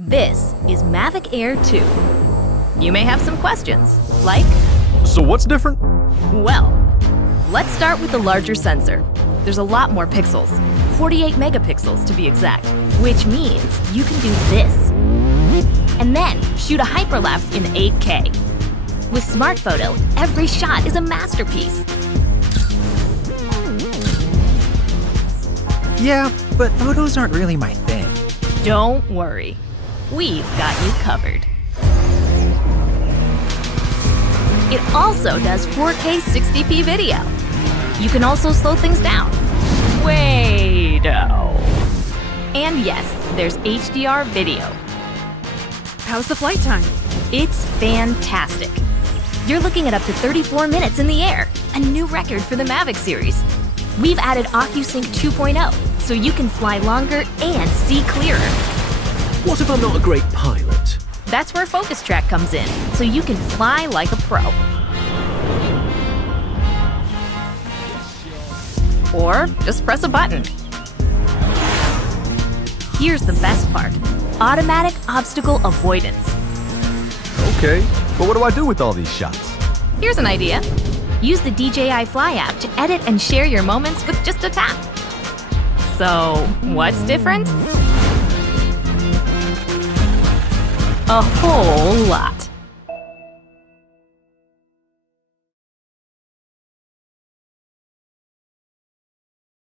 This is Mavic Air 2. You may have some questions, like, So what's different? well, let's start with the larger sensor. There's a lot more pixels, 48 megapixels to be exact, which means you can do this. And then shoot a hyperlapse in 8K. With Smart Photo, every shot is a masterpiece. Yeah, but photos aren't really my thing. Don't worry, we've got you covered. It also does 4K 60p video. You can also slow things down. Way-do. And yes, there's HDR video. How's the flight time? It's fantastic. You're looking at up to 34 minutes in the air, a new record for the Mavic series. We've added OcuSync 2.0, so you can fly longer and see clearer. What if I'm not a great pilot? That's where Focus Track comes in, so you can fly like a pro. Or just press a button. Here's the best part: automatic obstacle avoidance. Okay, but what do I do with all these shots? Here's an idea. Use the DJI Fly app to edit and share your moments with just a tap. So, what's different? A whole lot.